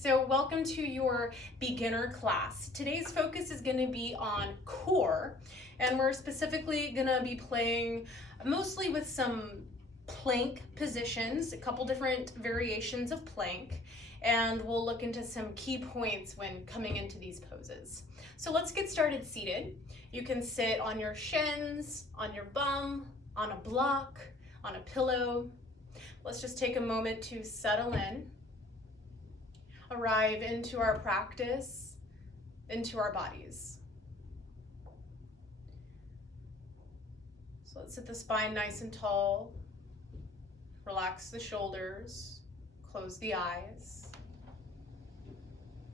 So welcome to your beginner class. Today's focus is going to be on core, and we're specifically going to be playing mostly with some plank positions, a couple different variations of plank, and we'll look into some key points when coming into these poses. So let's get started seated. You can sit on your shins, on your bum, on a block, on a pillow. Let's just take a moment to settle in. Arrive into our practice, into our bodies. So let's sit the spine nice and tall. Relax the shoulders, close the eyes,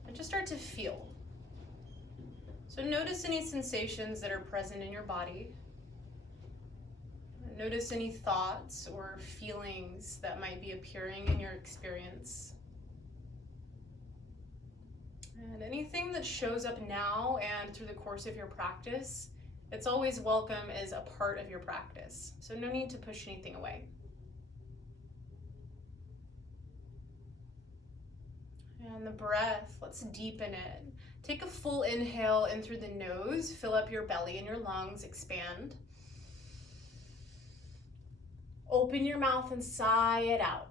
and just start to feel. So notice any sensations that are present in your body. Notice any thoughts or feelings that might be appearing in your experience. And anything that shows up now and through the course of your practice, it's always welcome as a part of your practice. So no need to push anything away. And the breath, let's deepen it. Take a full inhale in through the nose, fill up your belly and your lungs, expand. Open your mouth and sigh it out.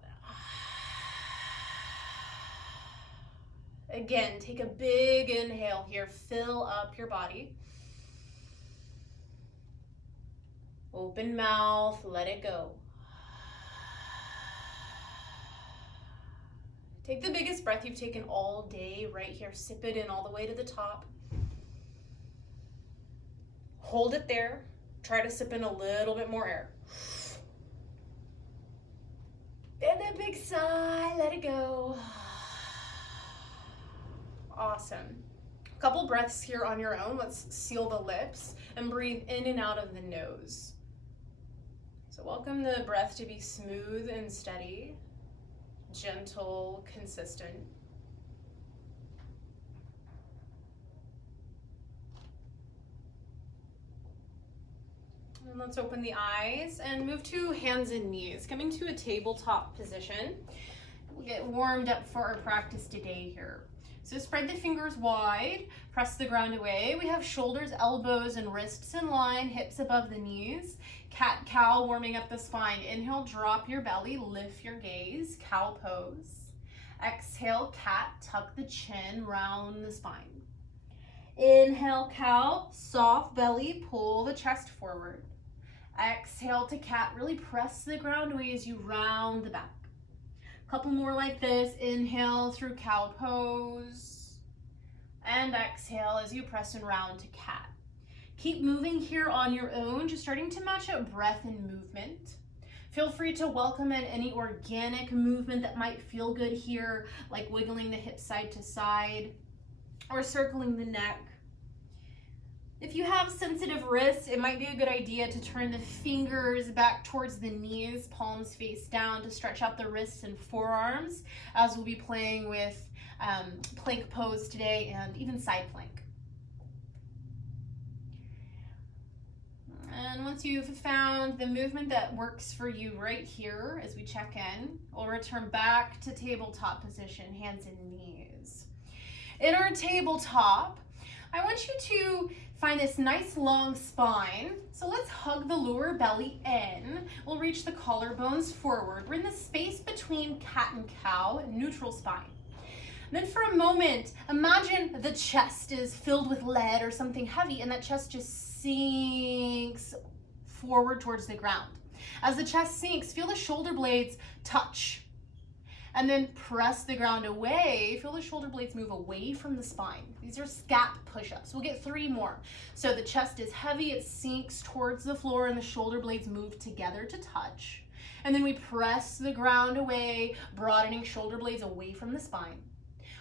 Again, take a big inhale here, fill up your body. Open mouth, let it go. Take the biggest breath you've taken all day right here. Sip it in all the way to the top. Hold it there. Try to sip in a little bit more air. And a big sigh, let it go. Awesome. A couple breaths here on your own. Let's seal the lips and breathe in and out of the nose. So welcome the breath to be smooth and steady, gentle, consistent. And let's open the eyes and move to hands and knees, coming to a tabletop position. We'll get warmed up for our practice today here. So spread the fingers wide, press the ground away. We have shoulders, elbows, and wrists in line, hips above the knees. Cat-cow, warming up the spine. Inhale, drop your belly, lift your gaze, cow pose. Exhale, cat, tuck the chin, round the spine. Inhale, cow, soft belly, pull the chest forward. Exhale to cat, really press the ground away as you round the back. Couple more like this. Inhale through cow pose and exhale as you press and round to cat. Keep moving here on your own, just starting to match up breath and movement. Feel free to welcome in any organic movement that might feel good here, like wiggling the hips side to side or circling the neck. If you have sensitive wrists, it might be a good idea to turn the fingers back towards the knees, palms face down to stretch out the wrists and forearms, as we'll be playing with plank pose today and even side plank. And once you've found the movement that works for you right here as we check in, we'll return back to tabletop position, hands and knees. In our tabletop, I want you to find this nice long spine. So let's hug the lower belly in. We'll reach the collarbones forward. We're in the space between cat and cow, neutral spine. And then for a moment, imagine the chest is filled with lead or something heavy, and that chest just sinks forward towards the ground. As the chest sinks, feel the shoulder blades touch. And then press the ground away. Feel the shoulder blades move away from the spine. These are scap push-ups. We'll get 3 more. So the chest is heavy, it sinks towards the floor, and the shoulder blades move together to touch. And then we press the ground away, broadening shoulder blades away from the spine.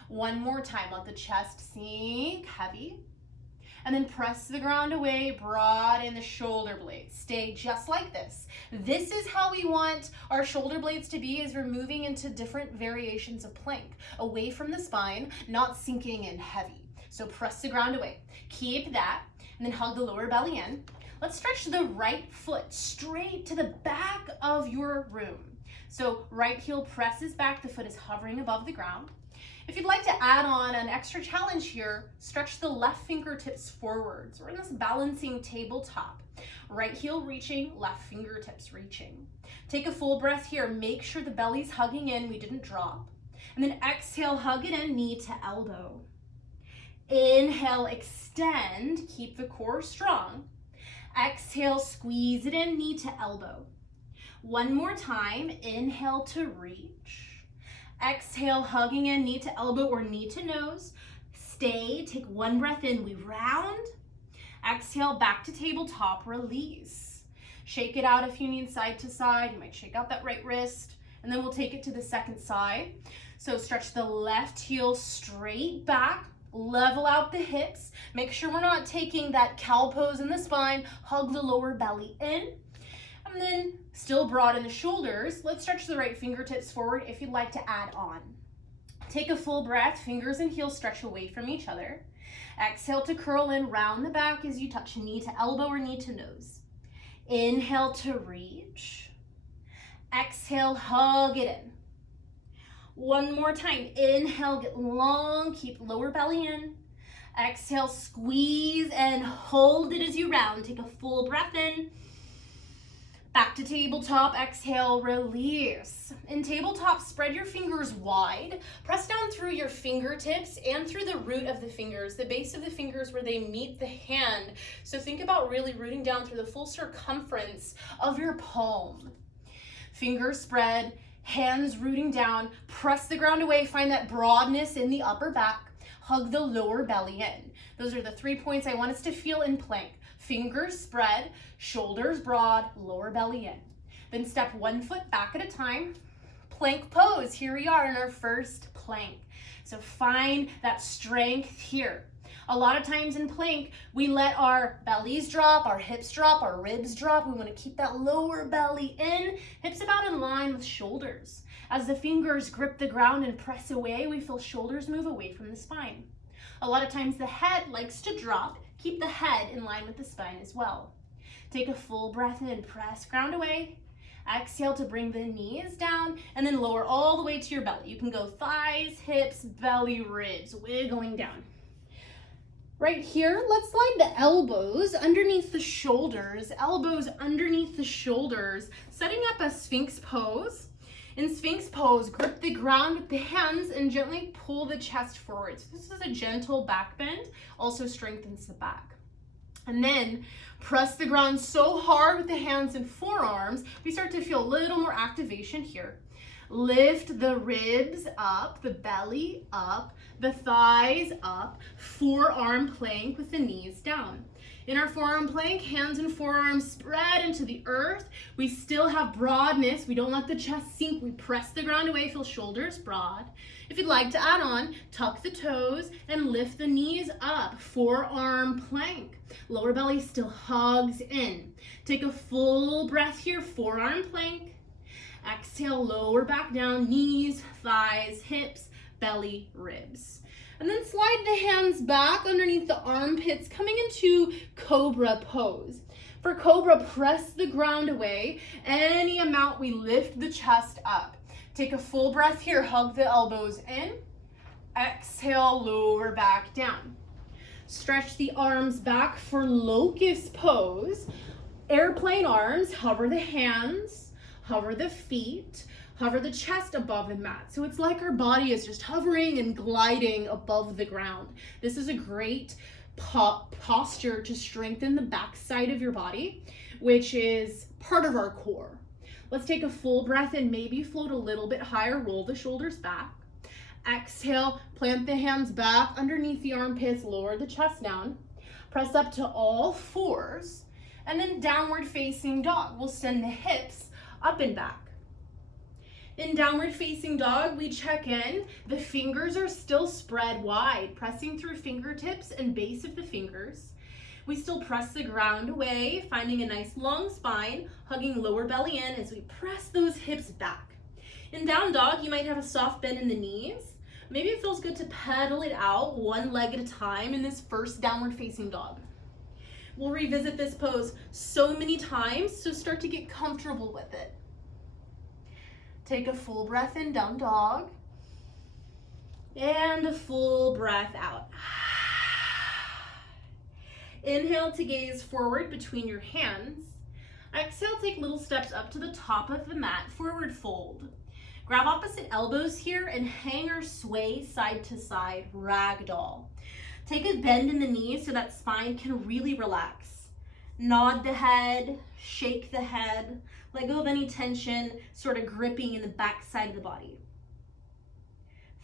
1 more time, let the chest sink, heavy. And then press the ground away, broaden the shoulder blades. Stay just like this. This is how we want our shoulder blades to be as we're moving into different variations of plank. Away from the spine, not sinking in heavy. So press the ground away. Keep that, and then hug the lower belly in. Let's stretch the right foot straight to the back of your room. So right heel presses back, the foot is hovering above the ground. If you'd like to add on an extra challenge here, stretch the left fingertips forwards. We're in this balancing tabletop. Right heel reaching, left fingertips reaching. Take a full breath here. Make sure the belly's hugging in, we didn't drop. And then exhale, hug it in, knee to elbow. Inhale, extend, keep the core strong. Exhale, squeeze it in, knee to elbow. One more time, inhale to reach. Exhale, hugging in, knee to elbow or knee to nose. Stay, take one breath in, we round. Exhale, back to tabletop, release. Shake it out if you need side to side. You might shake out that right wrist, and then we'll take it to the second side. So stretch the left heel straight back, level out the hips. Make sure we're not taking that cow pose in the spine. Hug the lower belly in. And then still broaden the shoulders. Let's stretch the right fingertips forward if you'd like to add on. Take a full breath, fingers and heels stretch away from each other. Exhale to curl in, round the back as you touch knee to elbow or knee to nose. Inhale to reach. Exhale, hug it in. One more time. Inhale, get long, keep lower belly in. Exhale, squeeze and hold it as you round. Take a full breath in. Back to tabletop, exhale, release. In tabletop, spread your fingers wide. Press down through your fingertips and through the root of the fingers, the base of the fingers where they meet the hand. So think about really rooting down through the full circumference of your palm. Fingers spread, hands rooting down, press the ground away, find that broadness in the upper back, hug the lower belly in. Those are the 3 points I want us to feel in plank. Fingers spread, shoulders broad, lower belly in. Then step 1 foot back at a time. Plank pose, here we are in our first plank. So find that strength here. A lot of times in plank, we let our bellies drop, our hips drop, our ribs drop. We want to keep that lower belly in, hips about in line with shoulders. As the fingers grip the ground and press away, we feel shoulders move away from the spine. A lot of times the head likes to drop. Keep the head in line with the spine as well. Take a full breath in, press ground away. Exhale to bring the knees down and then lower all the way to your belly. You can go thighs, hips, belly, ribs, wiggling down. Right here, let's slide the elbows underneath the shoulders, elbows underneath the shoulders, setting up a Sphinx pose. In Sphinx pose, grip the ground with the hands and gently pull the chest forward. So this is a gentle back bend, also strengthens the back. And then press the ground so hard with the hands and forearms, we start to feel a little more activation here. Lift the ribs up, the belly up, the thighs up, forearm plank with the knees down. In our forearm plank, hands and forearms spread into the earth. We still have broadness. We don't let the chest sink. We press the ground away, feel shoulders broad. If you'd like to add on, tuck the toes and lift the knees up. Forearm plank. Lower belly still hugs in. Take a full breath here, forearm plank. Exhale, lower back down, knees, thighs, hips, belly, ribs. And then slide the hands back underneath the armpits, coming into cobra pose. For cobra, press the ground away. Any amount, we lift the chest up. Take a full breath here, hug the elbows in. Exhale, lower back down. Stretch the arms back for locust pose. Airplane arms, hover the hands, hover the feet, hover the chest above the mat. So it's like our body is just hovering and gliding above the ground. This is a great posture to strengthen the back side of your body, which is part of our core. Let's take a full breath and maybe float a little bit higher, roll the shoulders back. Exhale, plant the hands back underneath the armpits, lower the chest down. Press up to all fours, and then downward facing dog. We'll send the hips up and back. In downward facing dog, we check in. The fingers are still spread wide, pressing through fingertips and base of the fingers. We still press the ground away, finding a nice long spine, hugging lower belly in as we press those hips back. In down dog, you might have a soft bend in the knees. Maybe it feels good to pedal it out one leg at a time in this first downward facing dog. We'll revisit this pose so many times, so start to get comfortable with it. Take a full breath in, down dog. And a full breath out. Inhale to gaze forward between your hands. Exhale, take little steps up to the top of the mat, forward fold. Grab opposite elbows here and hang or sway side to side, ragdoll. Take a bend in the knees so that spine can really relax. Nod the head, shake the head, let go of any tension, sort of gripping in the back side of the body.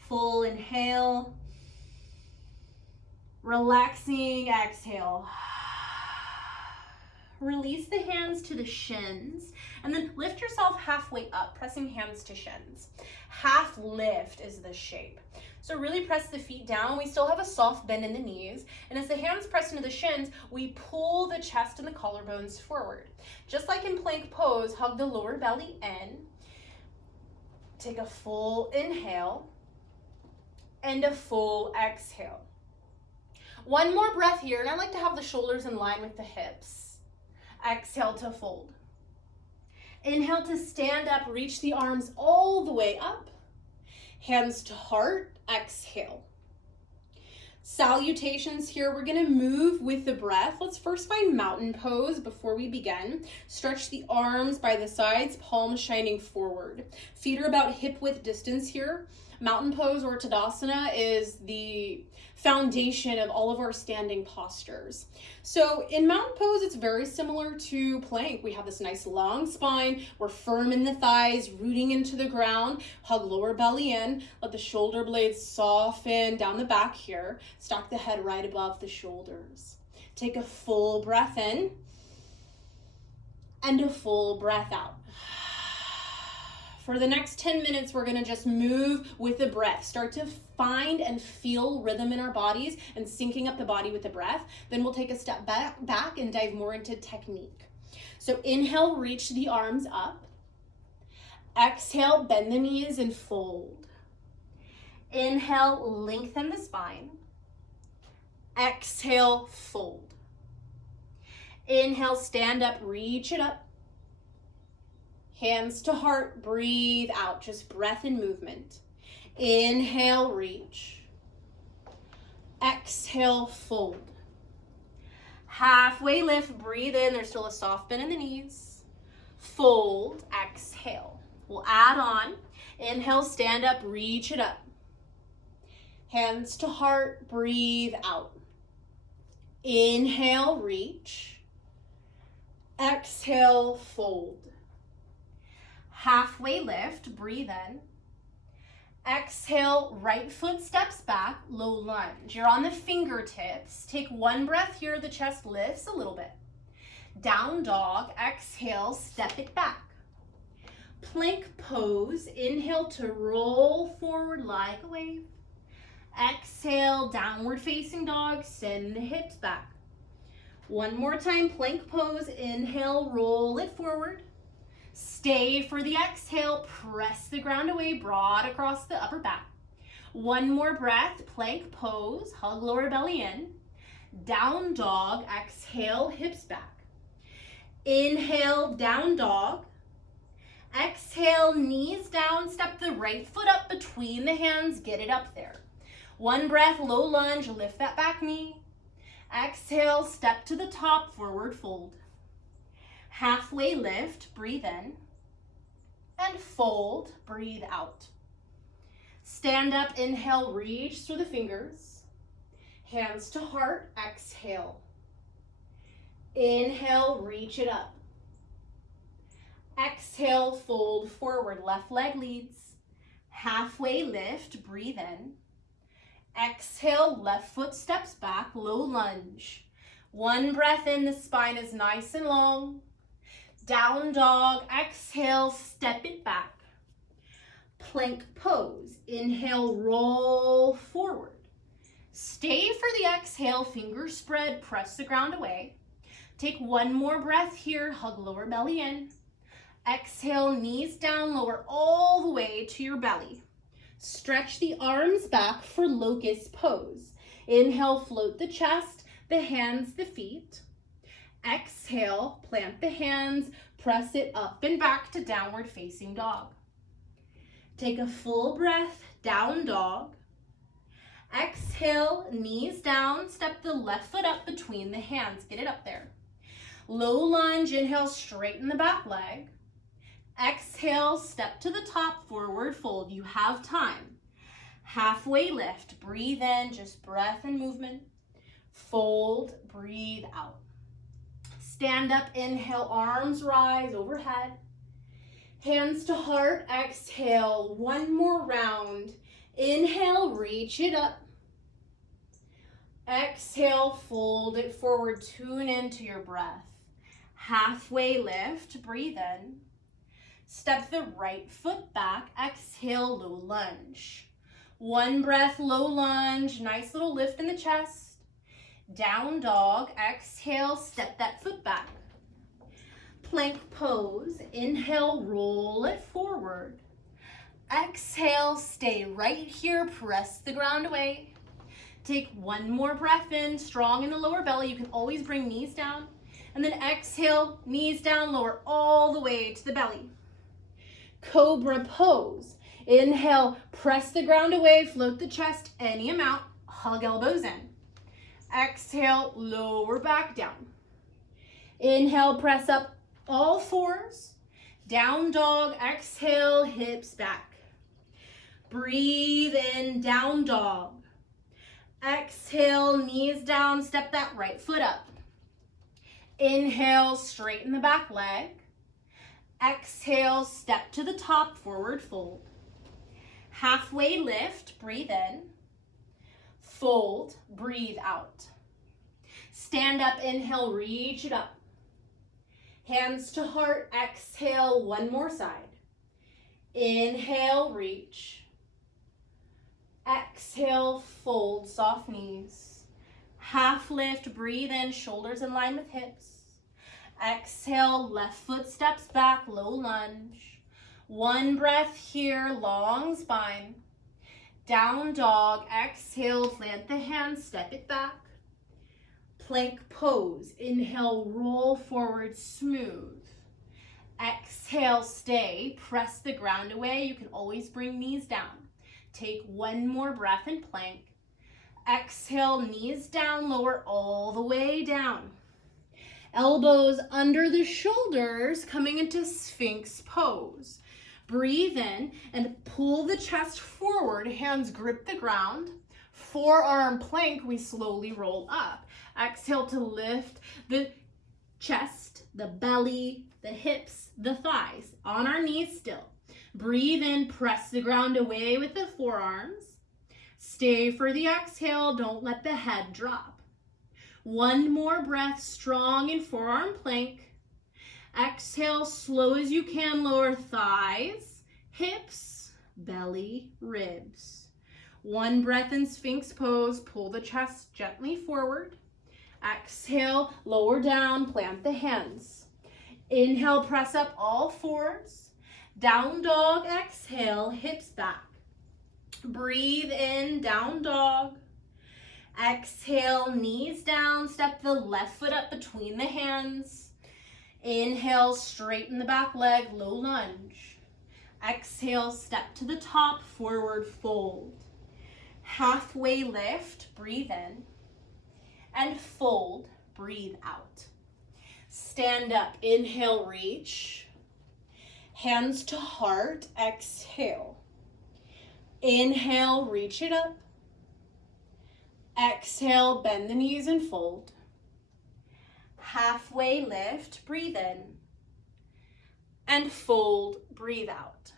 Full inhale. Relaxing exhale. Release the hands to the shins and then lift yourself halfway up, pressing hands to shins. Half lift is the shape. So really press the feet down. We still have a soft bend in the knees. And as the hands press into the shins, we pull the chest and the collarbones forward. Just like in plank pose, hug the lower belly in. Take a full inhale and a full exhale. One more breath here, and I like to have the shoulders in line with the hips. Exhale to fold. Inhale to stand up, reach the arms all the way up. Hands to heart, exhale. Salutations here. We're gonna move with the breath. Let's first find mountain pose before we begin. Stretch the arms by the sides, palms shining forward. Feet are about hip width distance here. Mountain pose or Tadasana is the foundation of all of our standing postures. So in mountain pose, it's very similar to plank. We have this nice long spine. We're firm in the thighs, rooting into the ground. Hug lower belly in. Let the shoulder blades soften down the back here. Stack the head right above the shoulders. Take a full breath in and a full breath out. For the next 10 minutes, we're gonna just move with the breath. Start to find and feel rhythm in our bodies and syncing up the body with the breath. Then we'll take a step back and dive more into technique. So inhale, reach the arms up. Exhale, bend the knees and fold. Inhale, lengthen the spine. Exhale, fold. Inhale, stand up, reach it up. Hands to heart, breathe out, just breath and movement. Inhale, reach. Exhale, fold. Halfway lift, breathe in. There's still a soft bend in the knees. Fold, exhale. We'll add on. Inhale, stand up, reach it up. Hands to heart, breathe out. Inhale, reach. Exhale, fold. Halfway lift, breathe in. Exhale, right foot steps back, low lunge. You're on the fingertips. Take one breath here, the chest lifts a little bit. Down dog, exhale, step it back. Plank pose, inhale to roll forward like a wave. Exhale, downward facing dog, send the hips back. One more time, plank pose, inhale, roll it forward. Stay for the exhale, press the ground away, broad across the upper back. One more breath, plank pose, hug lower belly in. Down dog, exhale, hips back. Inhale, down dog. Exhale, knees down, step the right foot up between the hands, get it up there. One breath, low lunge, lift that back knee. Exhale, step to the top, forward fold. Halfway lift, breathe in. And fold, breathe out. Stand up, inhale, reach through the fingers. Hands to heart, exhale. Inhale, reach it up. Exhale, fold forward, left leg leads. Halfway lift, breathe in. Exhale, left foot steps back, low lunge. One breath in, the spine is nice and long. Down dog, exhale, step it back. Plank pose, inhale, roll forward. Stay for the exhale, fingers spread, press the ground away. Take one more breath here, hug lower belly in. Exhale, knees down, lower all the way to your belly. Stretch the arms back for locust pose. Inhale, float the chest, the hands, the feet. Exhale, plant the hands, press it up and back to downward facing dog. Take a full breath, down dog. Exhale, knees down, step the left foot up between the hands. Get it up there. Low lunge, inhale, straighten the back leg. Exhale, step to the top, forward fold. You have time. Halfway lift, breathe in, just breath and movement. Fold, breathe out. Stand up, inhale, arms rise overhead. Hands to heart, exhale, one more round. Inhale, reach it up. Exhale, fold it forward, tune into your breath. Halfway lift, breathe in. Step the right foot back, exhale, low lunge. One breath, low lunge, nice little lift in the chest. Down dog, exhale, step that foot back. Plank pose, inhale, roll it forward. Exhale, stay right here, press the ground away. Take one more breath in, strong in the lower belly. You can always bring knees down. And then exhale, knees down, lower all the way to the belly. Cobra pose. Inhale, press the ground away, float the chest any amount, hug elbows in. Exhale, lower back down. Inhale, press up all fours. Down dog, exhale, hips back. Breathe in, down dog. Exhale, knees down, step that right foot up. Inhale, straighten the back leg. Exhale, step to the top, forward fold. Halfway lift, breathe in. Fold, breathe out. Stand up, inhale, reach it up. Hands to heart, exhale, one more side. Inhale, reach. Exhale, fold, soft knees. Half lift, breathe in, shoulders in line with hips. Exhale, left foot steps back, low lunge. One breath here, long spine. Down dog, exhale, plant the hands, step it back. Plank pose, inhale, roll forward, smooth. Exhale, stay, press the ground away. You can always bring knees down. Take one more breath in plank. Exhale, knees down, lower all the way down. Elbows under the shoulders, coming into Sphinx pose. Breathe in and pull the chest forward, hands grip the ground. Forearm plank, we slowly roll up. Exhale to lift the chest, the belly, the hips, the thighs. On our knees still. Breathe in, press the ground away with the forearms. Stay for the exhale, don't let the head drop. One more breath, strong in forearm plank. Exhale, slow as you can, lower thighs, hips, belly, ribs. One breath in Sphinx pose, pull the chest gently forward. Exhale, lower down, plant the hands. Inhale, press up all fours. Down dog, exhale, hips back. Breathe in, down dog. Exhale, knees down, step the left foot up between the hands. Inhale, straighten the back leg, low lunge. Exhale, step to the top, forward fold. Halfway lift, breathe in. And fold, breathe out. Stand up, inhale, reach. Hands to heart, exhale. Inhale, reach it up. Exhale, bend the knees and fold. Halfway lift, breathe in. And fold, breathe out.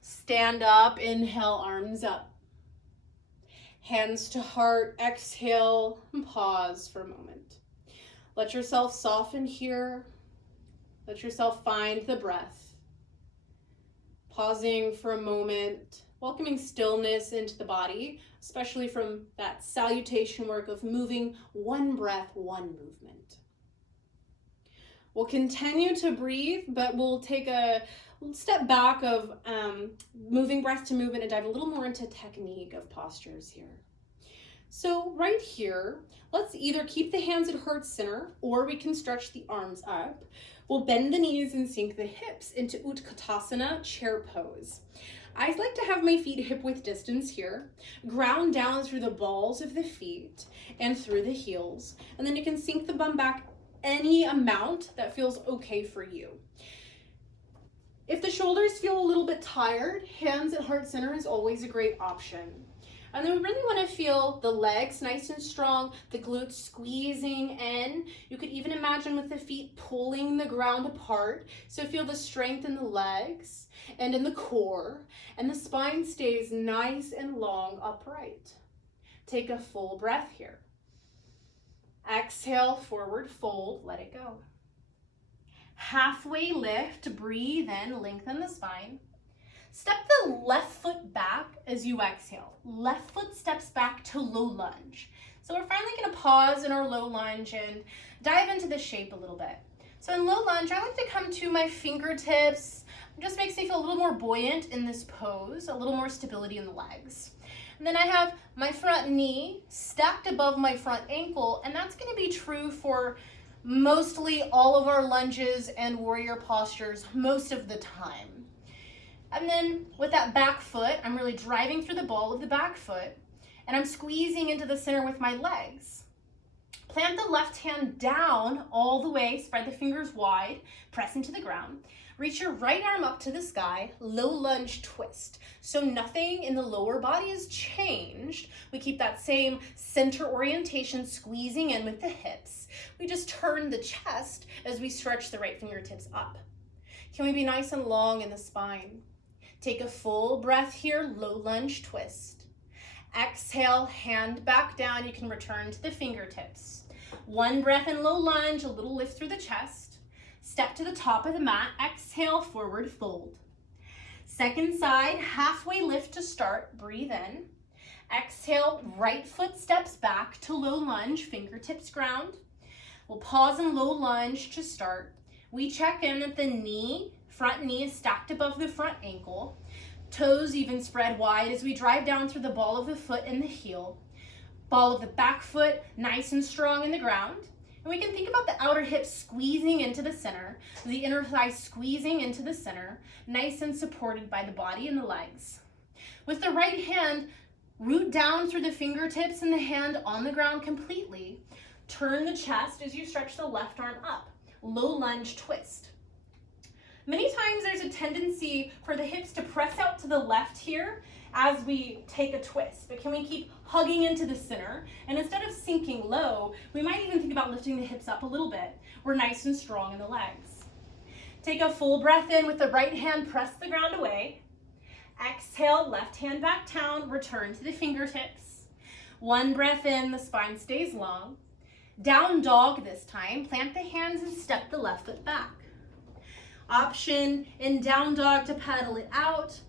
Stand up, inhale, arms up. Hands to heart, exhale, and pause for a moment. Let yourself soften here. Let yourself find the breath. Pausing for a moment, welcoming stillness into the body, especially from that salutation work of moving one breath, one movement. We'll continue to breathe, but we'll take a step back of moving breath to movement and dive a little more into technique of postures here. So right here, let's either keep the hands at heart center or we can stretch the arms up. We'll bend the knees and sink the hips into Utkatasana, chair pose. I like to have my feet hip width distance here, ground down through the balls of the feet and through the heels, and then you can sink the bum back any amount that feels okay for you. If the shoulders feel a little bit tired, hands at heart center is always a great option. And then we really want to feel the legs nice and strong, the glutes squeezing in. You could even imagine with the feet pulling the ground apart. So feel the strength in the legs and in the core, and the spine stays nice and long upright. Take a full breath here. Exhale, forward fold, let it go. Halfway lift, breathe in, lengthen the spine. Step the left foot back as you exhale. Left foot steps back to low lunge. So we're finally going to pause in our low lunge and dive into the shape a little bit. So in low lunge, I like to come to my fingertips. It just makes me feel a little more buoyant in this pose, a little more stability in the legs. And then I have my front knee stacked above my front ankle, and that's going to be true for mostly all of our lunges and warrior postures most of the time. And then with that back foot, I'm really driving through the ball of the back foot, and I'm squeezing into the center with my legs. Plant the left hand down all the way, spread the fingers wide, press into the ground. Reach your right arm up to the sky, low lunge twist. So nothing in the lower body has changed. We keep that same center orientation, squeezing in with the hips. We just turn the chest as we stretch the right fingertips up. Can we be nice and long in the spine? Take a full breath here, low lunge twist. Exhale, hand back down. You can return to the fingertips. One breath in low lunge, a little lift through the chest. Step to the top of the mat, exhale, forward fold. Second side, halfway lift to start, breathe in. Exhale, right foot steps back to low lunge, fingertips ground. We'll pause in low lunge to start. We check in that the knee, front knee is stacked above the front ankle. Toes even spread wide as we drive down through the ball of the foot and the heel. Ball of the back foot nice and strong in the ground. And we can think about the outer hip squeezing into the center, the inner thigh squeezing into the center, nice and supported by the body and the legs. With the right hand, root down through the fingertips and the hand on the ground completely. Turn the chest as you stretch the left arm up. Low lunge twist. Many times there's a tendency for the hips to press out to the left here as we take a twist, but can we keep hugging into the center? And instead of sinking low, we might even think about lifting the hips up a little bit. We're nice and strong in the legs. Take a full breath in with the right hand, press the ground away. Exhale, left hand back down, return to the fingertips. One breath in, the spine stays long. Down dog this time, plant the hands and step the left foot back. Option in down dog to paddle it out.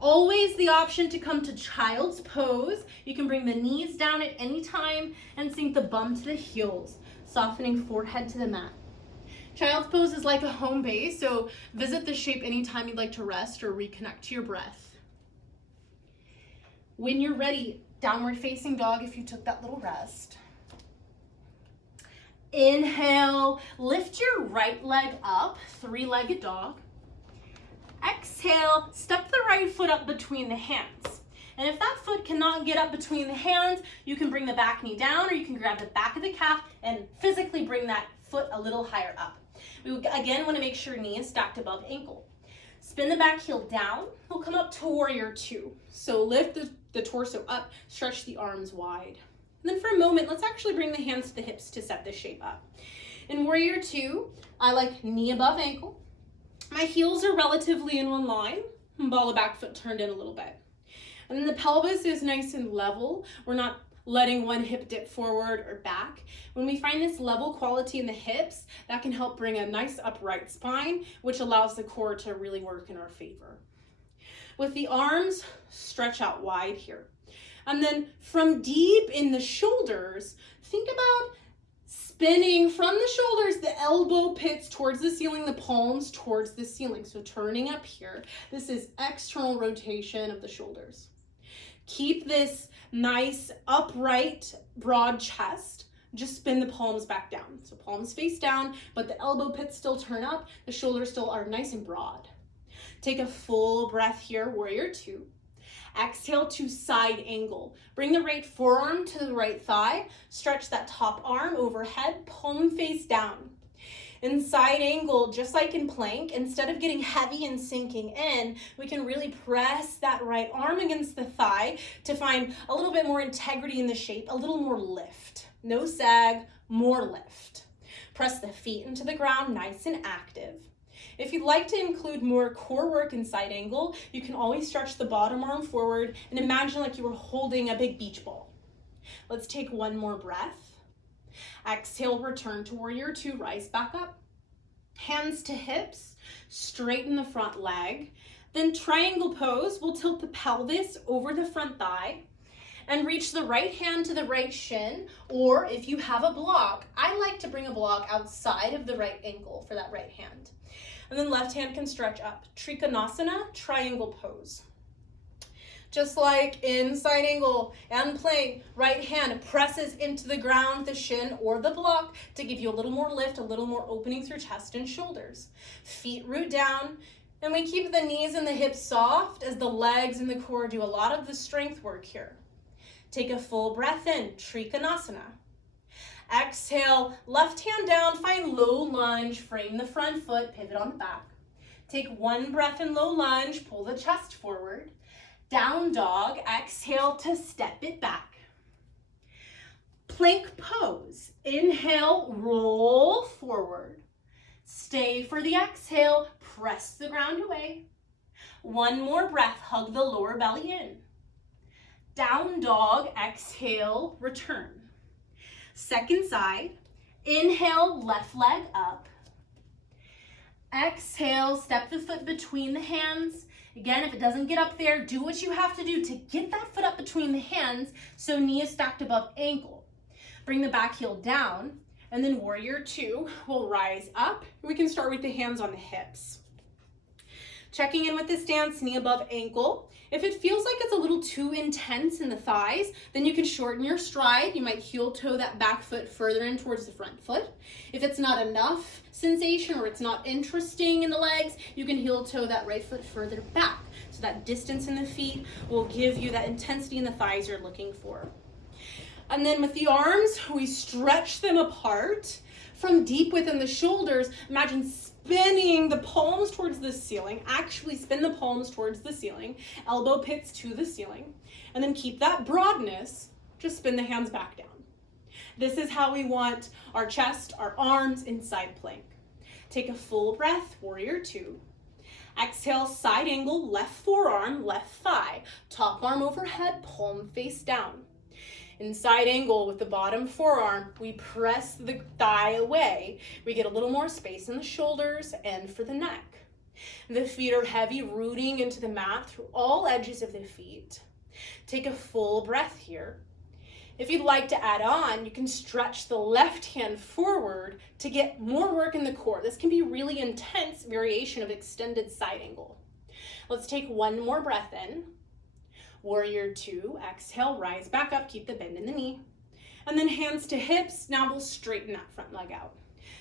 Always the option to come to child's pose. You can bring the knees down at any time and sink the bum to the heels, softening forehead to the mat. Child's pose is like a home base, so visit the shape anytime you'd like to rest or reconnect to your breath. When you're ready, downward facing dog if you took that little rest. Inhale, lift your right leg up, three-legged dog. Exhale, step the right foot up between the hands. And if that foot cannot get up between the hands, you can bring the back knee down or you can grab the back of the calf and physically bring that foot a little higher up. We again want to make sure knee is stacked above ankle. Spin the back heel down. We'll come up to warrior two. So lift the torso up, stretch the arms wide. And then for a moment, let's actually bring the hands to the hips to set this shape up. In warrior two, I like knee above ankle. My heels are relatively in one line, ball of back foot turned in a little bit. And then the pelvis is nice and level. We're not letting one hip dip forward or back. When we find this level quality in the hips, that can help bring a nice upright spine, which allows the core to really work in our favor. With the arms, stretch out wide here. And then from deep in the shoulders, think about spinning from the shoulders, the elbow pits towards the ceiling, the palms towards the ceiling. So turning up here, this is external rotation of the shoulders. Keep this nice, upright, broad chest. Just spin the palms back down. So palms face down, but the elbow pits still turn up. The shoulders still are nice and broad. Take a full breath here, warrior two. Exhale to side angle. Bring the right forearm to the right thigh. Stretch that top arm overhead, palm face down. In side angle, just like in plank, instead of getting heavy and sinking in, we can really press that right arm against the thigh to find a little bit more integrity in the shape, a little more lift. No sag, more lift. Press the feet into the ground, nice and active. If you'd like to include more core work in side angle, you can always stretch the bottom arm forward and imagine like you were holding a big beach ball. Let's take one more breath. Exhale, return to warrior two, rise back up. Hands to hips, straighten the front leg. Then triangle pose, we'll tilt the pelvis over the front thigh and reach the right hand to the right shin, or if you have a block, I like to bring a block outside of the right ankle for that right hand. And then left hand can stretch up. Trikonasana, triangle pose. Just like in side angle and plank, right hand presses into the ground, the shin or the block to give you a little more lift, a little more opening through chest and shoulders. Feet root down, and we keep the knees and the hips soft as the legs and the core do a lot of the strength work here. Take a full breath in, Trikonasana. Exhale, left hand down, find low lunge, frame the front foot, pivot on the back. Take one breath in low lunge, pull the chest forward. Down dog, exhale to step it back. Plank pose, inhale, roll forward. Stay for the exhale, press the ground away. One more breath, hug the lower belly in. Down dog, exhale, return. Second side, inhale, left leg up. Exhale, step the foot between the hands. Again, if it doesn't get up there, do what you have to do to get that foot up between the hands so knee is stacked above ankle. Bring the back heel down, and then warrior two will rise up. We can start with the hands on the hips. Checking in with the stance, knee above ankle. If it feels like it's a little too intense in the thighs, then you can shorten your stride. You might heel toe that back foot further in towards the front foot. If it's not enough sensation or it's not interesting in the legs, you can heel toe that right foot further back. So that distance in the feet will give you that intensity in the thighs you're looking for. And then with the arms, we stretch them apart from deep within the shoulders. Imagine spinning the palms towards the ceiling. Actually spin the palms towards the ceiling. Elbow pits to the ceiling. And then keep that broadness. Just spin the hands back down. This is how we want our chest, our arms in side plank. Take a full breath, warrior two. Exhale, side angle, left forearm, left thigh. Top arm overhead, palm face down. In side angle with the bottom forearm, we press the thigh away. We get a little more space in the shoulders and for the neck. The feet are heavy, rooting into the mat through all edges of the feet. Take a full breath here. If you'd like to add on, you can stretch the left hand forward to get more work in the core. This can be really intense variation of extended side angle. Let's take one more breath in. Warrior two, exhale, rise back up, keep the bend in the knee. And then hands to hips, now we'll straighten that front leg out.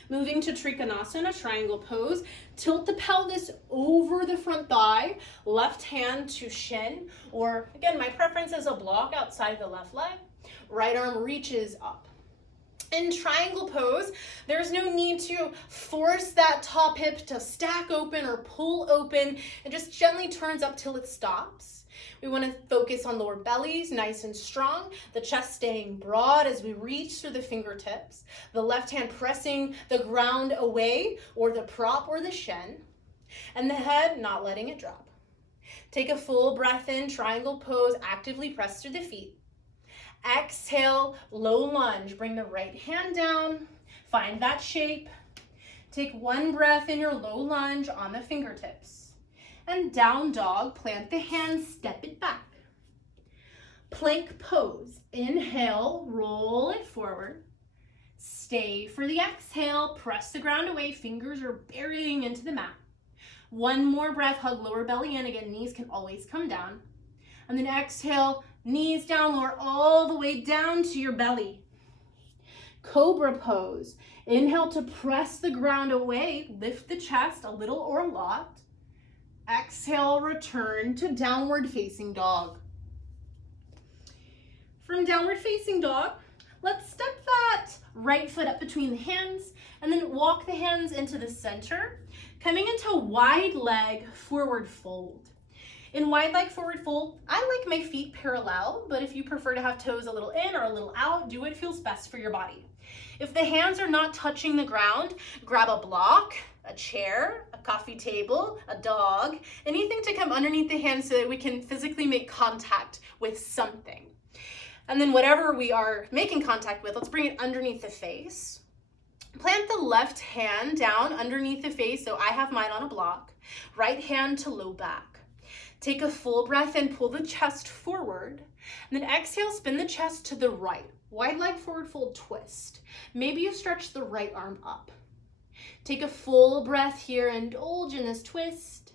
Moving to Trikonasana, triangle pose, tilt the pelvis over the front thigh, left hand to shin, or again, my preference is a block outside of the left leg. Right arm reaches up. In triangle pose, there's no need to force that top hip to stack open or pull open. It just gently turns up till it stops. We want to focus on lower bellies, nice and strong, the chest staying broad as we reach through the fingertips, the left hand pressing the ground away or the prop or the shin, and the head not letting it drop. Take a full breath in, triangle pose, actively press through the feet. Exhale, low lunge, bring the right hand down, find that shape. Take one breath in your low lunge on the fingertips. And down dog, plant the hands, step it back. Plank pose, inhale, roll it forward. Stay for the exhale, press the ground away, fingers are burying into the mat. One more breath, hug lower belly in, again, knees can always come down. And then exhale, knees down, lower all the way down to your belly. Cobra pose, inhale to press the ground away, lift the chest a little or a lot. Exhale, return to downward facing dog. From downward facing dog, let's step that right foot up between the hands and then walk the hands into the center, coming into wide leg forward fold. In wide leg forward fold, I like my feet parallel, but if you prefer to have toes a little in or a little out, do what feels best for your body. If the hands are not touching the ground, grab a block, a chair, a coffee table, a dog, anything to come underneath the hands so that we can physically make contact with something. And then whatever we are making contact with, let's bring it underneath the face. Plant the left hand down underneath the face, so I have mine on a block. Right hand to low back. Take a full breath and pull the chest forward. And then exhale, spin the chest to the right. Wide leg forward fold twist. Maybe you stretch the right arm up. Take a full breath here, indulge in this twist.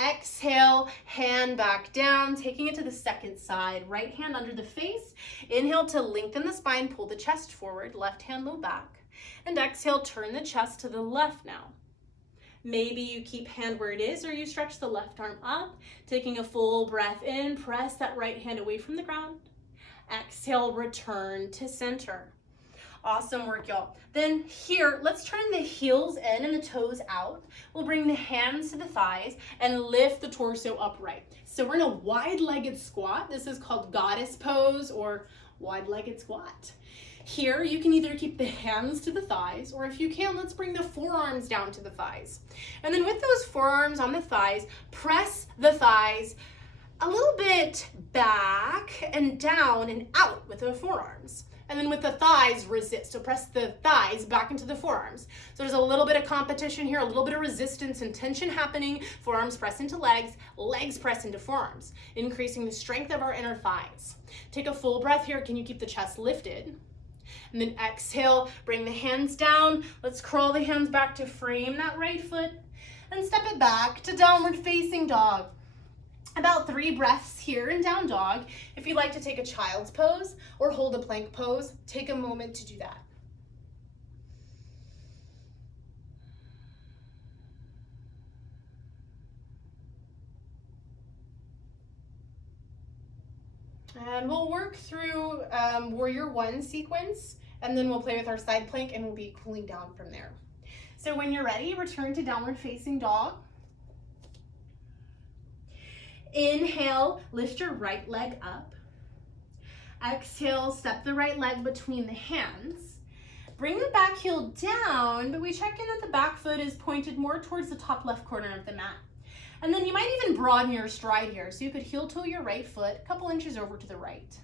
Exhale, hand back down, taking it to the second side. Right hand under the face. Inhale to lengthen the spine, pull the chest forward, left hand low back. And exhale, turn the chest to the left now. Maybe you keep hand where it is or you stretch the left arm up, taking a full breath in, press that right hand away from the ground. Exhale, return to center. Awesome work, y'all. Then here, let's turn the heels in and the toes out. We'll bring the hands to the thighs and lift the torso upright. So we're in a wide-legged squat. This is called goddess pose or wide-legged squat. Here, you can either keep the hands to the thighs, or if you can, let's bring the forearms down to the thighs. And then with those forearms on the thighs, press the thighs a little bit back and down and out with the forearms. And then with the thighs, resist. So press the thighs back into the forearms. So there's a little bit of competition here, a little bit of resistance and tension happening. Forearms press into legs, legs press into forearms, increasing the strength of our inner thighs. Take a full breath here. Can you keep the chest lifted? And then exhale, bring the hands down. Let's crawl the hands back to frame that right foot and step it back to downward facing dog. About 3 breaths here in down dog. If you'd like to take a child's pose or hold a plank pose, take a moment to do that. And we'll work through warrior 1 sequence, and then we'll play with our side plank and we'll be cooling down from there. So when you're ready, return to downward facing dog. Inhale, lift your right leg up. Exhale, step the right leg between the hands. Bring the back heel down, but we check in that the back foot is pointed more towards the top left corner of the mat. And then you might even broaden your stride here, so you could heel toe your right foot a couple inches over to the right.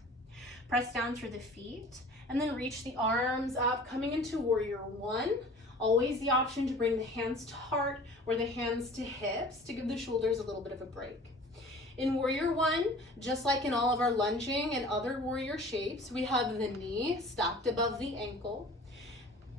Press down through the feet, and then reach the arms up, coming into warrior 1. Always the option to bring the hands to heart or the hands to hips to give the shoulders a little bit of a break. In warrior 1, just like in all of our lunging and other warrior shapes, we have the knee stacked above the ankle.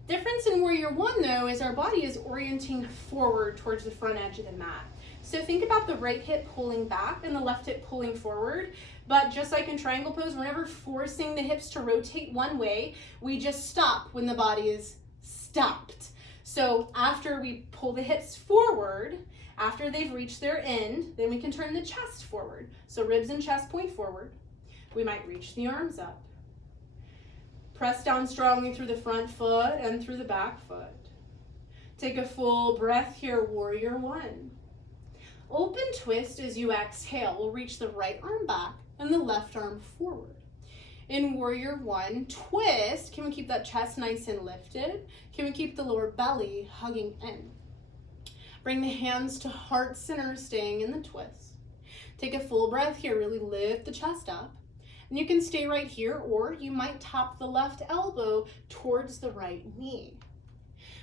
Difference in warrior 1 though is our body is orienting forward towards the front edge of the mat. So think about the right hip pulling back and the left hip pulling forward, but just like in triangle pose, we're never forcing the hips to rotate one way. We just stop when the body is stopped. So after we pull the hips forward, after they've reached their end, then we can turn the chest forward. So ribs and chest point forward. We might reach the arms up. Press down strongly through the front foot and through the back foot. Take a full breath here, warrior 1. Open twist as you exhale. We'll reach the right arm back and the left arm forward. In warrior 1, twist. Can we keep that chest nice and lifted? Can we keep the lower belly hugging in? Bring the hands to heart center, staying in the twist. Take a full breath here, really lift the chest up. And you can stay right here, or you might tap the left elbow towards the right knee.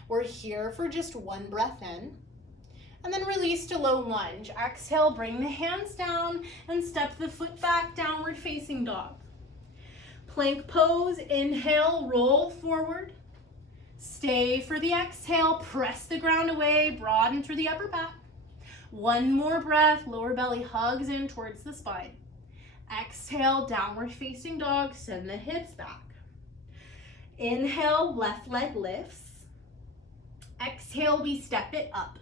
We're here for just 1 breath in. And then release to low lunge. Exhale, bring the hands down and step the foot back, downward facing dog. Plank pose, inhale, roll forward. Stay for the exhale, press the ground away, broaden through the upper back. 1 more breath, lower belly hugs in towards the spine. Exhale, downward facing dog, send the hips back. Inhale, left leg lifts. Exhale, we step it up.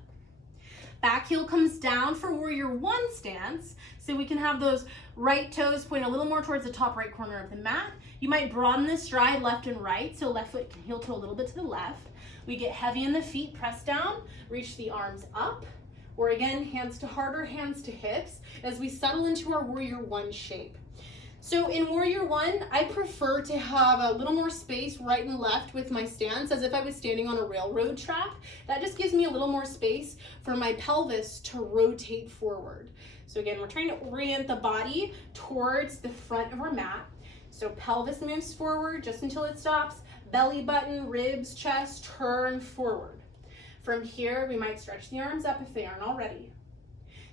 Back heel comes down for warrior one stance. So we can have those right toes point a little more towards the top right corner of the mat. You might broaden the stride left and right, so left foot can heel toe a little bit to the left. We get heavy in the feet, press down, reach the arms up, or again, hands to heart or hands to hips as we settle into our warrior one shape. So in warrior one, I prefer to have a little more space right and left with my stance as if I was standing on a railroad track. That just gives me a little more space for my pelvis to rotate forward. So again, we're trying to orient the body towards the front of our mat. So pelvis moves forward just until it stops. Belly button, ribs, chest, turn forward. From here, we might stretch the arms up if they aren't already.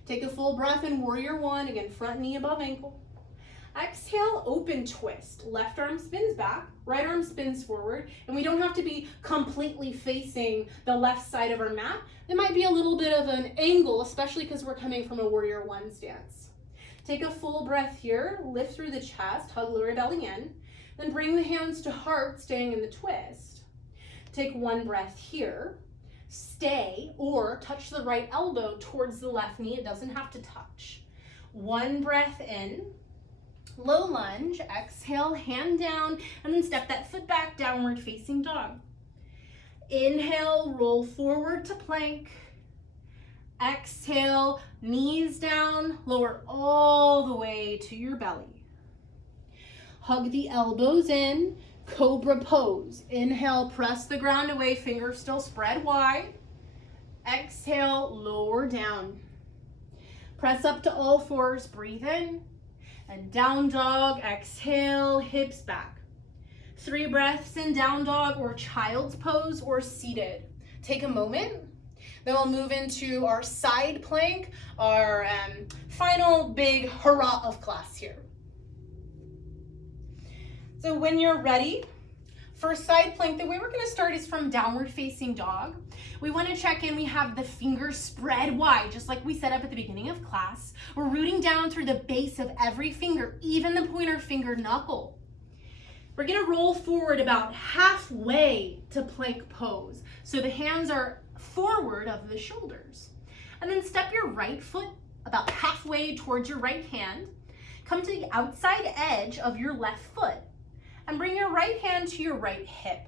Take a full breath in warrior one, again, front knee above ankle. Exhale, open twist. Left arm spins back, right arm spins forward, and we don't have to be completely facing the left side of our mat. There might be a little bit of an angle, especially because we're coming from a warrior one stance. Take a full breath here, lift through the chest, hug lower belly in, then bring the hands to heart, staying in the twist. Take one breath here, stay, or touch the right elbow towards the left knee. It doesn't have to touch. One breath in, low lunge, exhale, hand down, and then step that foot back, downward facing dog. Inhale, roll forward to plank. Exhale, knees down, lower all the way to your belly. Hug the elbows in, cobra pose. Inhale, press the ground away, fingers still spread wide. Exhale, lower down. Press up to all fours, breathe in. And down dog, exhale, hips back. 3 breaths in down dog or child's pose or seated. Take a moment. Then we'll move into our side plank, our final big hurrah of class here. So when you're ready, for side plank, the way we're gonna start is from downward facing dog. We wanna check in, we have the fingers spread wide, just like we set up at the beginning of class. We're rooting down through the base of every finger, even the pointer finger knuckle. We're gonna roll forward about halfway to plank pose. So the hands are forward of the shoulders. And then step your right foot about halfway towards your right hand. Come to the outside edge of your left foot and bring your right hand to your right hip.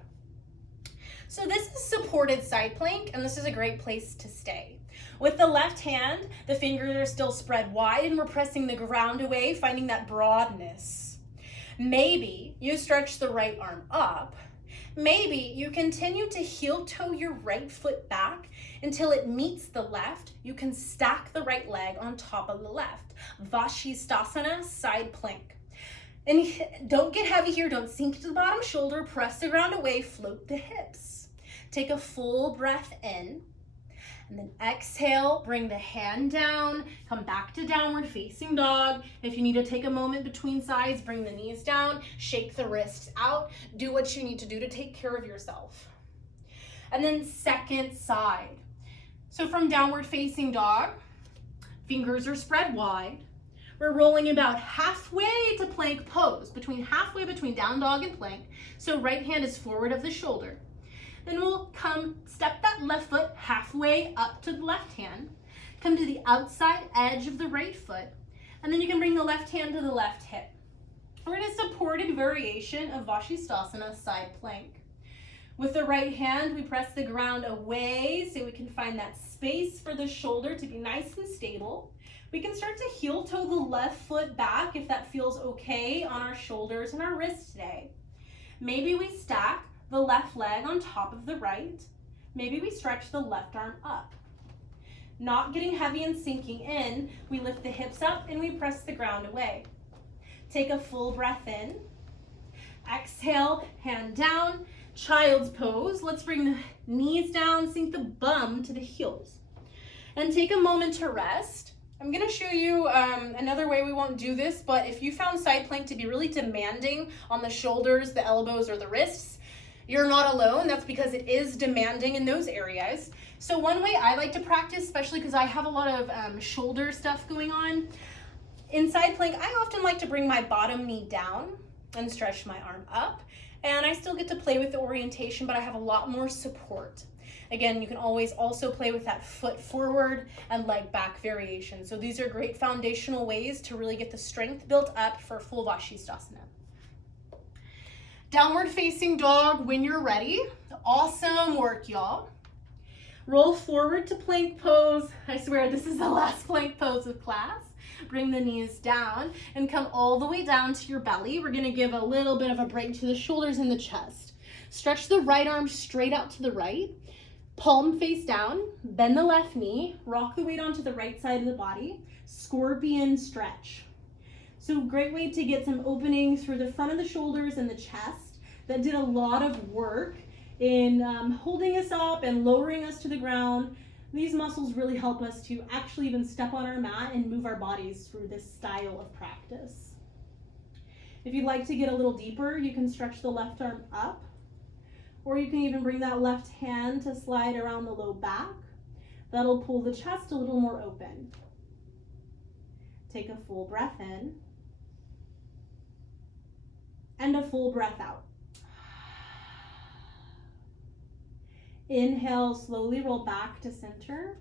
So this is supported side plank, and this is a great place to stay. With the left hand, the fingers are still spread wide and we're pressing the ground away, finding that broadness. Maybe you stretch the right arm up. Maybe you continue to heel toe your right foot back until it meets the left. You can stack the right leg on top of the left. Vashisthasana, side plank. And don't get heavy here, don't sink to the bottom shoulder, press the ground away, float the hips. Take a full breath in, and then exhale, bring the hand down, come back to downward facing dog. If you need to take a moment between sides, bring the knees down, shake the wrists out, do what you need to do to take care of yourself. And then second side. So from downward facing dog, fingers are spread wide. We're rolling about halfway to plank pose, halfway between down dog and plank. So right hand is forward of the shoulder. Then we'll step that left foot halfway up to the left hand, come to the outside edge of the right foot, and then you can bring the left hand to the left hip. We're in a supported variation of Vashisthasana, side plank. With the right hand, we press the ground away so we can find that space for the shoulder to be nice and stable. We can start to heel toe the left foot back if that feels okay on our shoulders and our wrists today. Maybe we stack the left leg on top of the right. Maybe we stretch the left arm up. Not getting heavy and sinking in, we lift the hips up and we press the ground away. Take a full breath in. Exhale, hand down, child's pose. Let's bring the knees down, sink the bum to the heels. And take a moment to rest. I'm gonna show you another way we won't do this, but if you found side plank to be really demanding on the shoulders, the elbows, or the wrists, you're not alone. That's because it is demanding in those areas. So one way I like to practice, especially because I have a lot of shoulder stuff going on, in side plank, I often like to bring my bottom knee down and stretch my arm up. And I still get to play with the orientation, but I have a lot more support. Again, you can always also play with that foot forward and leg back variation. So these are great foundational ways to really get the strength built up for full Vashisthasana. Downward facing dog when you're ready. Awesome work, y'all. Roll forward to plank pose. I swear this is the last plank pose of class. Bring the knees down and come all the way down to your belly. We're gonna give a little bit of a break to the shoulders and the chest. Stretch the right arm straight out to the right. Palm face down, bend the left knee, rock the weight onto the right side of the body, scorpion stretch. So great way to get some opening through the front of the shoulders and the chest. That did a lot of work in holding us up and lowering us to the ground. These muscles really help us to actually even step on our mat and move our bodies through this style of practice. If you'd like to get a little deeper, you can stretch the left arm up, or you can even bring that left hand to slide around the low back. That'll pull the chest a little more open. Take a full breath in and a full breath out. Inhale, slowly roll back to center.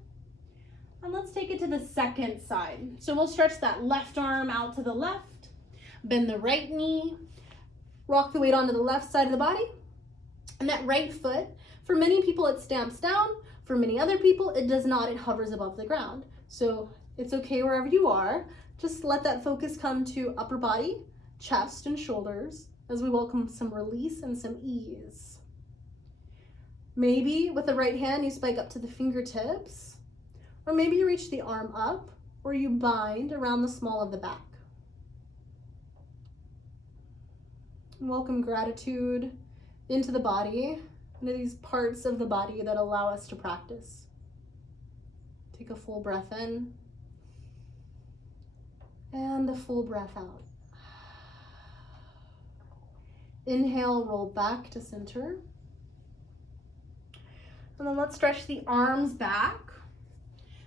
And let's take it to the second side. So we'll stretch that left arm out to the left, bend the right knee, rock the weight onto the left side of the body. And that right foot, for many people it stamps down, for many other people it does not, it hovers above the ground. So it's okay wherever you are, just let that focus come to upper body, chest and shoulders as we welcome some release and some ease. Maybe with the right hand you spike up to the fingertips, or maybe you reach the arm up, or you bind around the small of the back. And welcome gratitude into the body, into these parts of the body that allow us to practice. Take a full breath in, and a full breath out. Inhale, roll back to center. And then let's stretch the arms back,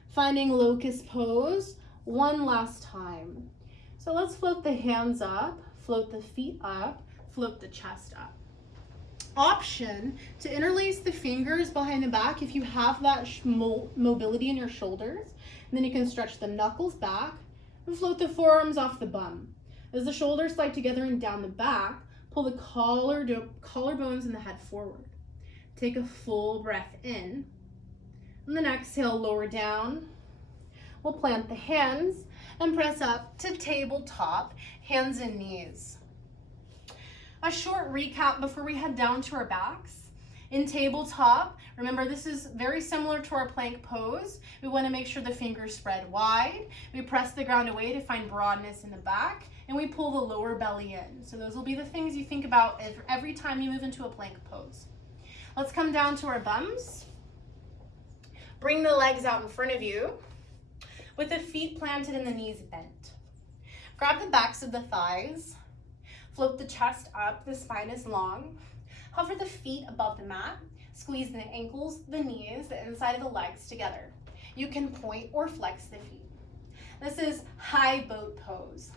finding locust pose one last time. So let's float the hands up, float the feet up, float the chest up. Option to interlace the fingers behind the back if you have that mobility in your shoulders. And then you can stretch the knuckles back and float the forearms off the bum. As the shoulders slide together and down the back, pull the collarbones and the head forward. Take a full breath in, and then exhale, lower down. We'll plant the hands and press up to tabletop, hands and knees. A short recap before we head down to our backs. In tabletop, remember this is very similar to our plank pose. We want to make sure the fingers spread wide. We press the ground away to find broadness in the back, and we pull the lower belly in. So those will be the things you think about every time you move into a plank pose. Let's come down to our bums. Bring the legs out in front of you with the feet planted and the knees bent. Grab the backs of the thighs. Float the chest up, the spine is long. Hover the feet above the mat. Squeeze the ankles, the knees, the inside of the legs together. You can point or flex the feet. This is high boat pose.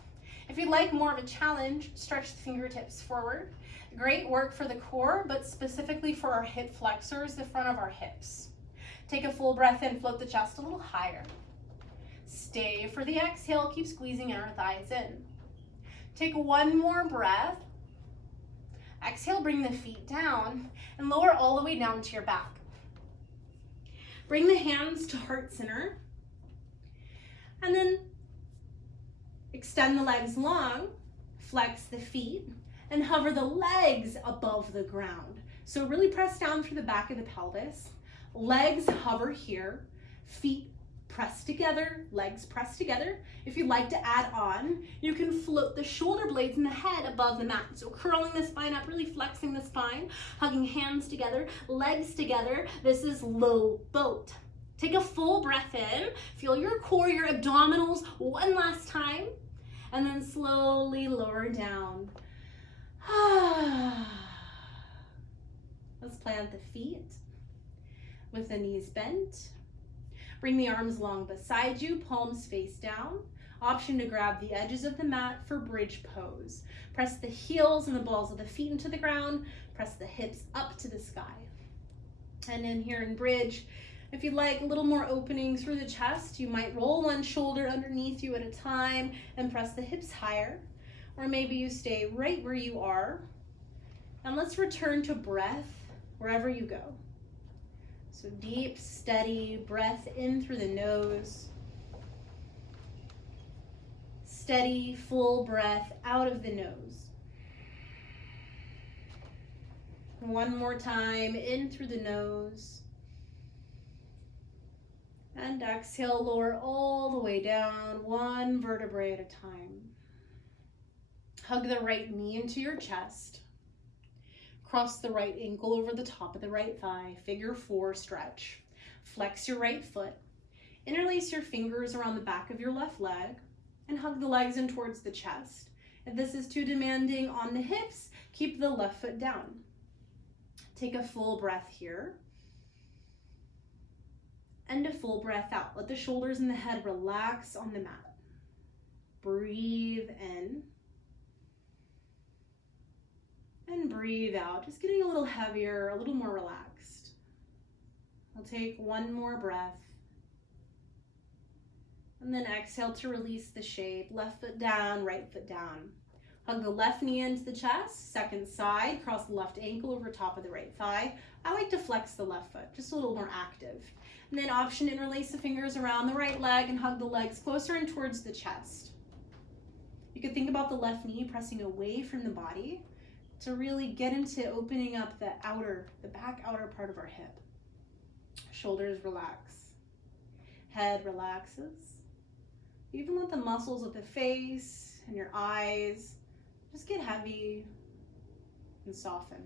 If you'd like more of a challenge, stretch the fingertips forward. Great work for the core, but specifically for our hip flexors, the front of our hips. Take a full breath in, float the chest a little higher. Stay for the exhale, keep squeezing our thighs in. Take one more breath. Exhale, bring the feet down and lower all the way down to your back. Bring the hands to heart center. And then extend the legs long, flex the feet, and hover the legs above the ground. So really press down through the back of the pelvis. Legs hover here, feet press together, legs press together. If you'd like to add on, you can float the shoulder blades and the head above the mat. So curling the spine up, really flexing the spine, hugging hands together, legs together. This is low boat. Take a full breath in, feel your core, your abdominals one last time, and then slowly lower down. Let's plant the feet with the knees bent. Bring the arms long beside you, palms face down. Option to grab the edges of the mat for bridge pose. Press the heels and the balls of the feet into the ground. Press the hips up to the sky. And then here in bridge, if you'd like a little more opening through the chest, you might roll one shoulder underneath you at a time and press the hips higher. Or maybe you stay right where you are. And let's return to breath wherever you go. So deep, steady breath in through the nose. Steady, full breath out of the nose. One more time, in through the nose. And exhale, lower all the way down, one vertebrae at a time. Hug the right knee into your chest. Cross the right ankle over the top of the right thigh, figure 4 stretch. Flex your right foot. Interlace your fingers around the back of your left leg and hug the legs in towards the chest. If this is too demanding on the hips, keep the left foot down. Take a full breath here. And a full breath out. Let the shoulders and the head relax on the mat. Breathe in. And breathe out, just getting a little heavier, a little more relaxed. We'll take one more breath. And then exhale to release the shape. Left foot down, right foot down. Hug the left knee into the chest, second side, cross the left ankle over top of the right thigh. I like to flex the left foot, just a little more active. And then option, interlace the fingers around the right leg and hug the legs closer in towards the chest. You could think about the left knee pressing away from the body to really get into opening up the back outer part of our hip. Shoulders relax. Head relaxes. Even let the muscles of the face and your eyes just get heavy and soften.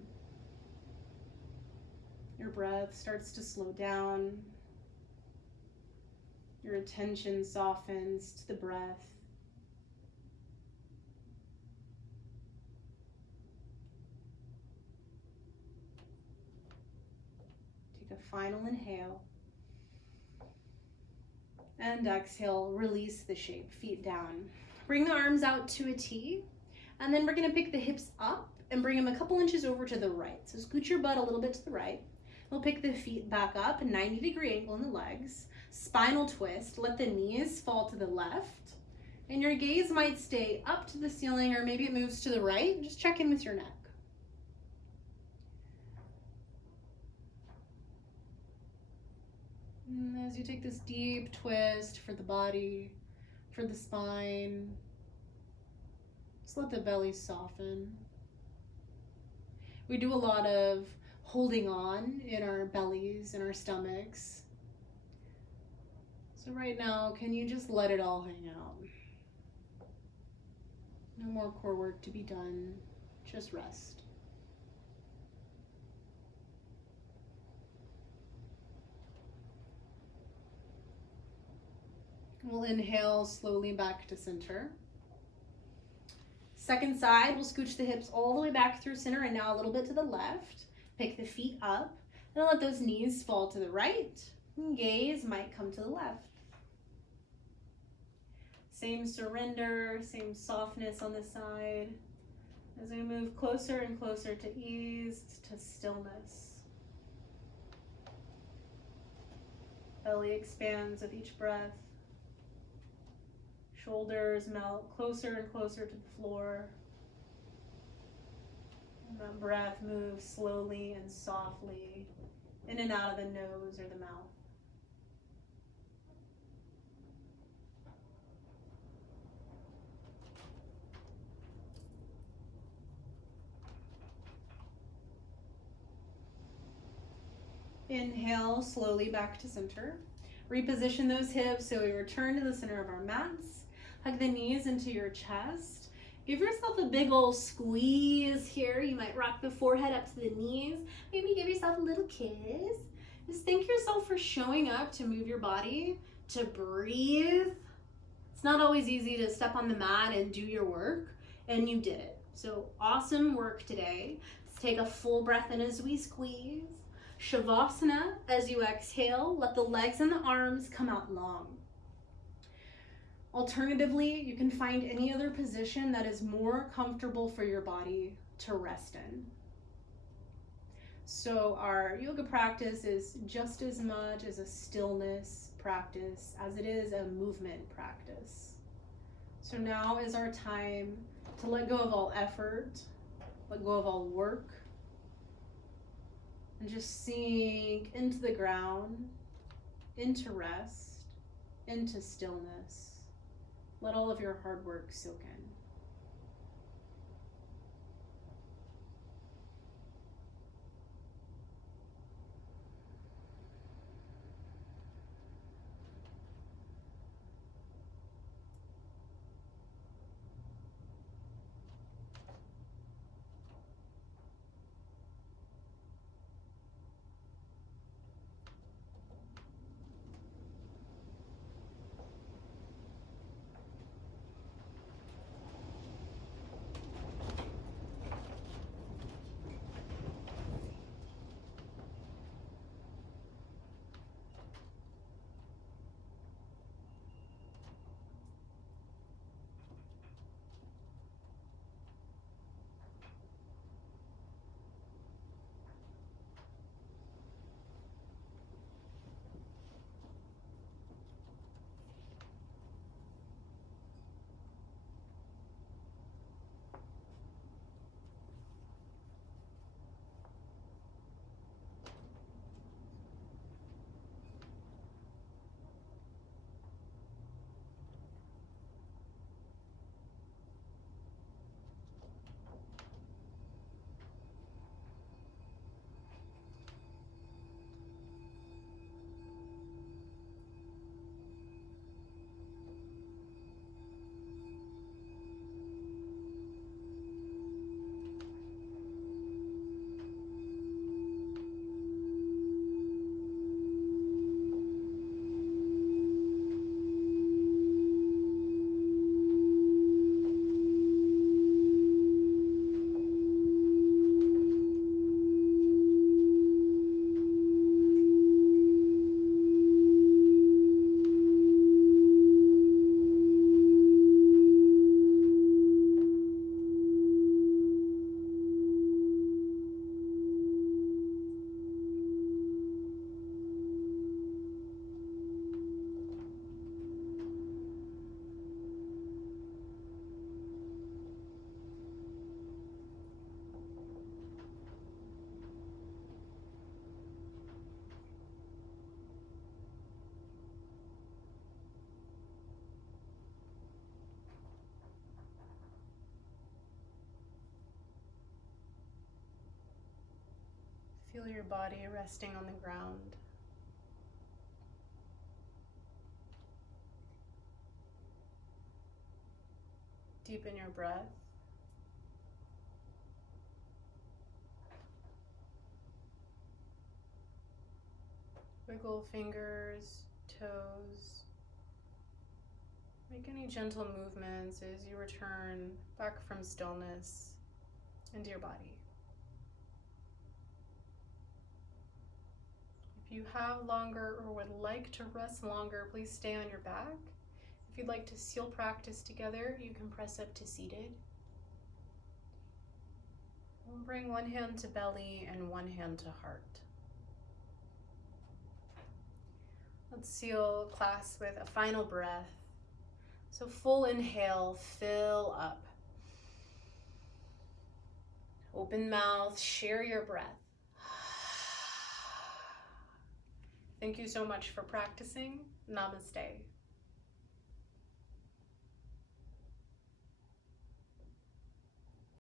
Your breath starts to slow down. Your attention softens to the breath. Take a final inhale. And exhale, release the shape, feet down. Bring the arms out to a T, and then we're gonna pick the hips up and bring them a couple inches over to the right. So scoot your butt a little bit to the right. We'll pick the feet back up, a 90-degree angle in the legs. Spinal twist, let the knees fall to the left. And your gaze might stay up to the ceiling, or maybe it moves to the right. Just check in with your neck. And as you take this deep twist for the body, for the spine, just let the belly soften. We do a lot of holding on in our bellies and our stomachs. So right now, can you just let it all hang out? No more core work to be done, just rest. We'll inhale slowly back to center. Second side, we'll scooch the hips all the way back through center and now a little bit to the left. Pick the feet up and let those knees fall to the right. And gaze might come to the left. Same surrender, same softness on the side as we move closer and closer to ease, to stillness. Belly expands with each breath. Shoulders melt closer and closer to the floor. And that breath moves slowly and softly in and out of the nose or the mouth. Inhale slowly back to center. Reposition those hips so we return to the center of our mats. Hug the knees into your chest. Give yourself a big old squeeze here. You might rock the forehead up to the knees. Maybe give yourself a little kiss. Just thank yourself for showing up to move your body, to breathe. It's not always easy to step on the mat and do your work, and you did it. So awesome work today. Let's take a full breath in as we squeeze. Shavasana, as you exhale, let the legs and the arms come out long. Alternatively, you can find any other position that is more comfortable for your body to rest in. So our yoga practice is just as much as a stillness practice as it is a movement practice. So now is our time to let go of all effort, let go of all work, and just sink into the ground, into rest, into stillness. Let all of your hard work soak in. Feel your body resting on the ground. Deepen your breath. Wiggle fingers, toes. Make any gentle movements as you return back from stillness into your body. If you have longer or would like to rest longer, please stay on your back. If you'd like to seal practice together, you can press up to seated. We'll bring one hand to belly and one hand to heart. Let's seal class with a final breath. So full inhale, fill up. Open mouth, share your breath. Thank you so much for practicing. Namaste.